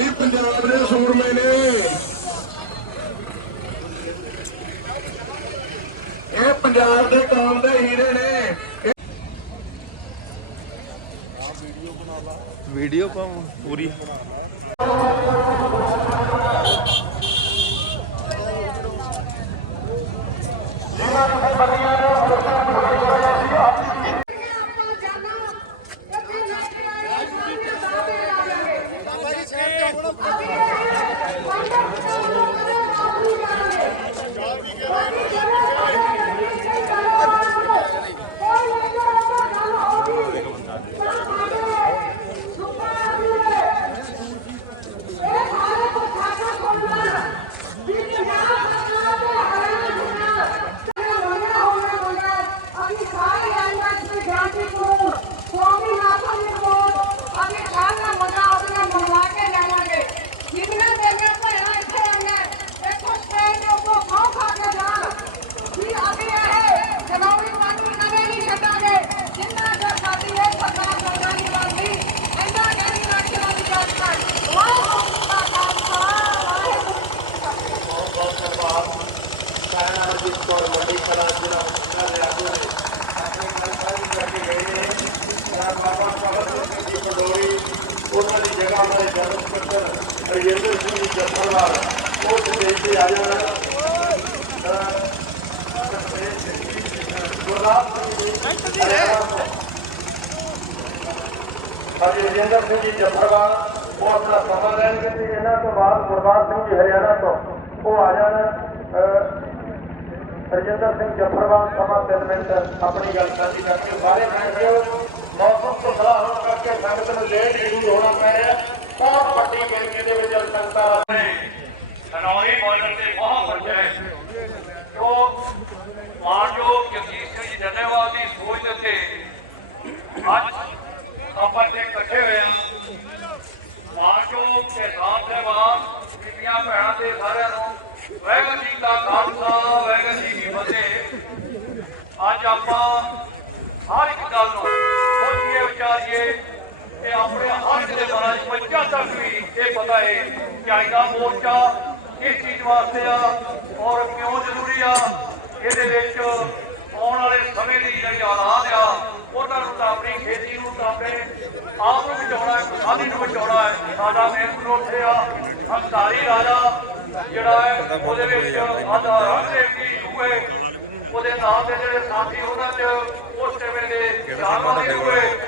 ਵੀ ਪੰਜਾਬ ਦੇ ਸੂਰਮੇ ਨੇ ਇਹ ਪੰਜਾਬ ਦੇ ਕੌਮ ਦੇ ਹੀਰੇ ਨੇ। ਵੀਡੀਓ ਪਾਉਂ ਪੂਰੀ ਜਿੰਨਾ ਚਿਰ ਸਾਡੀ ਇਹ ਸਰਕਾਰ ਕਰਨਾ ਨਹੀਂ ਬਣਦੀ ਇੰਨਾ ਕਹਿੰਦੀ ਰੱਖਣਾ ਨਹੀਂ ਚਾਹੀਦਾ ਵਾਹਿਗੁਰੂ ਦਾ ਖਾਲਸਾ ਵਾਹਿਗੁਰੂ ਉਹਨਾਂ ਦੇ ਜਨਮ ਪੱਤਰ ਰਜਿੰਦਰ ਸਿੰਘ ਜੀ ਜੱਫਰਵਾਲ ਉਹ ਸਟੇਜ ਤੇ ਆ ਜਾਣਾ ਅਜੇ ਰਜਿੰਦਰ ਸਿੰਘ ਜੀ ਜੱਫਰਵਾਲ ਉਹ ਆਪਣਾ ਸਮਾਂ ਲੈਣਗੇ ਤੇ ਇਹਨਾਂ ਤੋਂ ਬਾਅਦ ਗੁਰਬਾਜ ਸਿੰਘ ਜੀ ਹਰਿਆਣਾ ਤੋਂ ਉਹ ਆ ਜਾਣ ਅਹ, ਰਜਿੰਦਰ ਸਿੰਘ ਜੱਫਰਵਾਲ ਸਮਾਂ 3 ਮਿੰਟ ਆਪਣੀ ਗੱਲ ਸਾਂਝੀ ਕਰਕੇ ਸਾਰੇ ਬੈਠ ਜਾਓ ਮੌਸਮ ਤੋਂ ਹੋਣ ਕਰਕੇ ਸੰਗਤ ਨੂੰ ਲੇਟ ਜ਼ਰੂਰ ਹੋਣਾ ਪੈ ਰਿਹਾ। ਬਹੁਤ ਵੱਡੀ ਗਿਣਤੀ ਦੇ ਵਿੱਚ ਸੰਗਤਾਂ ਸਨੌਰੀ ਬਾਰਡਰ ਤੇ ਬਹੁਤ ਵੱਡਾ ਹੈ। ਜੋ ਮਾਨਯੋਗ ਜਗਜੀਤ ਸਿੰਘ ਜੀ ਡੱਲੇਵਾਲ ਦੀ ਸੋਚ ਅਤੇ ਅੱਜ ਆਪਾਂ ਤੇ ਇਕੱਠੇ ਹੋਏ ਹਾਂ ਮਾਨਯੋਗ ਕਿਸਾਨ ਸਹਿਬਾਨ ਬੀਬੀਆਂ ਭੈਣਾਂ ਦੇ ਸਾਰਿਆਂ ਨੂੰ ਵਾਹਿਗੁਰੂ ਜੀ ਕਾ ਖਾਲਸਾ, ਵਾਹਿਗੁਰੂ ਜੀ ਕੀ ਫਤਿਹ। ਅੱਜ ਆਪਾਂ ਹਰ ਇੱਕ ਗੱਲ ਨੂੰ ਸੋਚੀਏ ਤੇ ਆਪਣੇ ਹੱਕ ਦੇ ਬਾਰੇ ਬੱਚਾ ਤੱਕ ਵੀ ਇਹ ਪਤਾ ਹੈ ਕਿ ਅੱਜ ਮੋਰਚਾ ਕਿਸ ਚੀਜ਼ ਵਾਸਤੇ ਆ ਔਰ ਕਿਉਂ ਜ਼ਰੂਰੀ ਆ। ਇਹਦੇ ਵਿੱਚ ਆਉਣ ਵਾਲੇ ਸਮੇਂ ਦੀ ਜਿਹੜੀ ਔਲਾਦ ਆ, ਉਹਨਾਂ ਨੂੰ ਤਾਂ ਆਪਣੀ ਖੇਤੀ ਨੂੰ ਤਾਂ ਆਪਣੇ ਆਪ ਨੂੰ ਬਚਾਉਣਾ ਹੈ, ਕਿਸਾਨੀ ਨੂੰ ਬਚਾਉਣਾ ਹੈ। ਸਾਡਾ ਮੇਨ ਵਿਰੋਧ ਆ ਹੰਕਾਰੀ ਰਾਜਾ ਜਿਹੜਾ ਹੈ, ਉਹਦੇ ਵਿੱਚ ਆਧਾਰਨ ਦੇ ਵੀ ਹੋਏ ਉਹਦੇ ਨਾਲ ਦੇ ਜਿਹੜੇ ਸਾਥੀ, ਉਹਨਾਂ ਚ ਉਸ ਟੇਵੇ ਦੇ ਸ਼ਾਮਾਂ ਦੇ ਹੋਏ।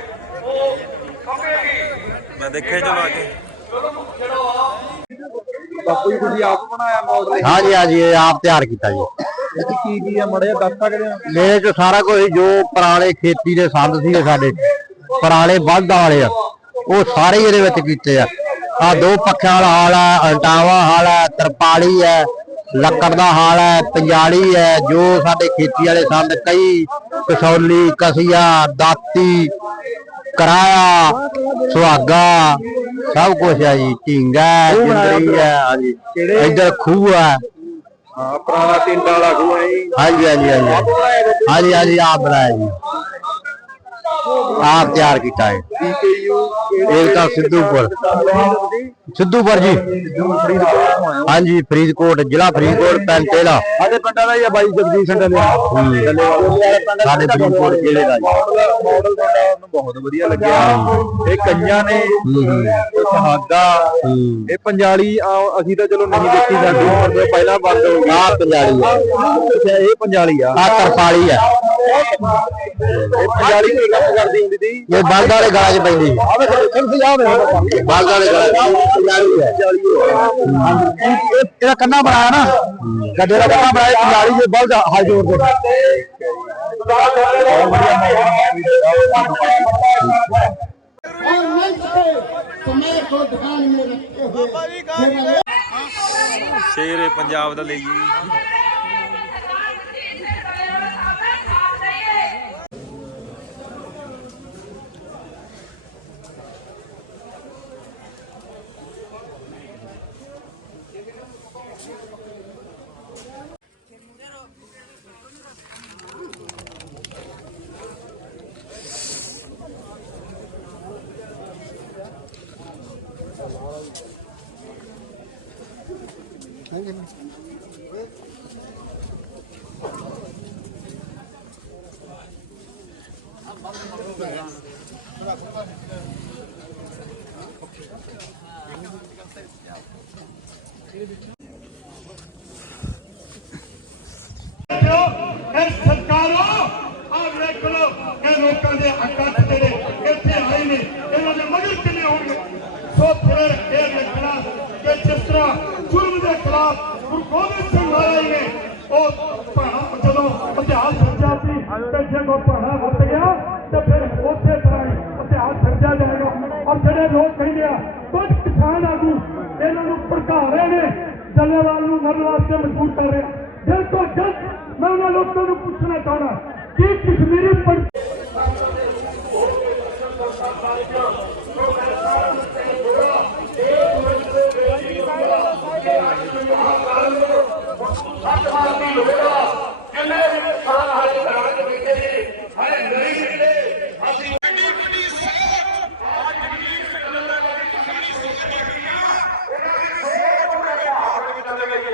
ਦੇਖੇ ਚਲੋ ਆ ਕੇ ਬਾਪੂ ਜੀ ਆਪ ਬਣਾਇਆ ਮਾਡਲ ਹਾਂ ਜੀ ਹਾਂ ਜੀ ਇਹ ਆਪ ਤਿਆਰ ਕੀਤਾ ਜੀ। ਇੱਥੇ ਕੀ ਕੀ ਆ ਮੜਿਆ ਦੱਸ ਸਕਦੇ ਆ ਮੇਰੇ ਚ ਸਾਰਾ ਕੁਝ ਜੋ ਪੁਰਾਣੇ ਖੇਤੀ ਦੇ ਸੰਦ ਸੀਗੇ ਸਾਡੇ। ਪੁਰਾਣੇ ਵਾਧਾ ਵਾਲੇ ਆ। ਉਹ ਸਾਰੇ ਇਹਦੇ ਵਿੱਚ ਕੀਤੇ ਆ। ਆ ਦੋ ਪੱਖਿਆਂ ਵਾਲਾ ਹਾਲ ਆ ਅਲਟਾਵਾ ਹਾਲ ਆ ਤਰਪਾਲੀ ਆ ਲੱਕੜ ਦਾ ਹਾਲ ਹੈ ਪੰਜਾਲੀ ਹੈ ਜੋ ਸਾਡੇ ਖੇਤੀ ਵਾਲੇ ਸੰਦ ਕਈ ਕਸੌਲੀ ਕਸੀਆ ਦਾਤੀ ਕਰਾਇਆ ਸੁਹਾਗਾ ਸਭ ਕੁਝ ਹੈ ਜੀ ਢੀਂਗਾ ਜਿੰਦਰੀ ਹੈ ਹਾਂਜੀ ਇੱਧਰ ਖੂਹ ਹੈ ਹਾਂ ਪੁਰਾਣਾ ਟਿੰਡਾ ਵਾਲਾ ਖੂਹ ਹੈ ਜੀ। ਹਾਂਜੀ ਹਾਂਜੀ ਹਾਂਜੀ। ਹਾਂਜੀ ਹਾਂਜੀ ਆਪ ਬਣਾਇਆ ਜੀ। ਆਪ ਤਿਆਰ ਕੀਤਾ ਹੈ। ਇਹ ਤਾਂ ਸਿੱਧੂਪੁਰ। ਸਿੱਧੂਪੁਰ ਜੀ। ਹਾਂਜੀ ਫਰੀਦਕੋਟ ਜ਼ਿਲ੍ਹਾ ਫਰੀਦਕੋਟ ਪੈਂਤੇਲਾ ਸਾਡੇ ਪਿੰਡਾਂ ਦਾ ਹੀ ਆ ਬਾਈ ਜਗਦੀਸ਼ ਸਿੰਘ ਸਾਡੇ ਫਰੀਦਕੋਟ ਜ਼ਿਲ੍ਹੇ ਦਾ ਜੀ। ਮਾਡਲ ਤੁਹਾਡਾ ਉਹਨੂੰ ਬਹੁਤ ਵਧੀਆ ਲੱਗਿਆ। ਇਹ ਕਈਆਂ ਨੇ ਸੁਹਾਗਾ। ਇਹ ਪੰਜਾਲੀ ਆ, ਅਸੀਂ ਤਾਂ ਚਲੋ ਨਹੀਂ ਦੇਖੀ ਜੋ ਪਹਿਲਾਂ ਬੰਦ ਹੋ ਗਈ। ਪੰਜਾਲੀ ਅੱਛਾ ਇਹ ਪੰਜਾਲੀ ਆ। ਆ ਤਰਪਾਲੀ ਹੈ ਇਹ ਪੰਜਾਲੀ ਕੀ ਕੰਮ ਕਰਦੀ ਹੁੰਦੀ ਸੀ ਇਹ ਬਲਦ ਵਾਲੇ ਗਾਜ ਪੈਂਦੀ ਆਵੇ ਦੇਖਣ ਸੀ ਆਵੇ ਬਲਦ ਵਾਲੇ ਗਾਜ ਪੰਜਾਲੀ ਹੈ ਇਹਦਾ ਕੰਨਾ ਬਣਾਇਆ ਨਾ ਗੱਡੇ ਦਾ ਕੰਨਾ ਬਣਾਇਆ ਪੰਜਾਲੀ ਦੇ ਬਲਦ ਹਾਈ ਜੋਰ ਦੇ और मंच पे समय को ध्यान में रखते हुए केवल ਸ਼ੇਰ ਪੰਜਾਬ ਦਾ ਲਈਏ ਜੀ ਸਰਕਾਰੋ ਆ ਵੇਖ ਲੋ ਇਹ ਲੋਕਾਂ ਦੇ ਇਕੱਠ ਜਿਹੜੇ ਪਈ ਆ ਤੇ ਫਿਰ ਉੱਥੇ ਕਰਾਂਗੇ ਉੱਥੇ ਆ ਖਰਚਾ ਜਾਏਗਾ ਔਰ ਜਿਹੜੇ ਲੋਕ ਕਹਿੰਦੇ ਆ ਕੁਝ ਕਿਸਾਨ ਆਗੂ ਇਹਨਾਂ ਨੂੰ ਭੜਕਾ ਰਹੇ ਨੇ ਜੱਲੇਵਾਲ ਨੂੰ ਮਰਨ ਵਾਸਤੇ ਮਜਬੂਰ ਕਰ ਰਹੇ ਦਿਲ ਤੋਂ ਜਲਦ ਮੈਂ ਉਹਨਾਂ ਲੋਕਾਂ ਨੂੰ ਪੁੱਛਣਾ ਚਾਹਣਾ ਕਿ ਕਸ਼ਮੀਰੀ ਪੜ ਅੱਜ ਮਾਰਦੀ ਹੋਵੇਗਾ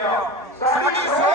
Somebody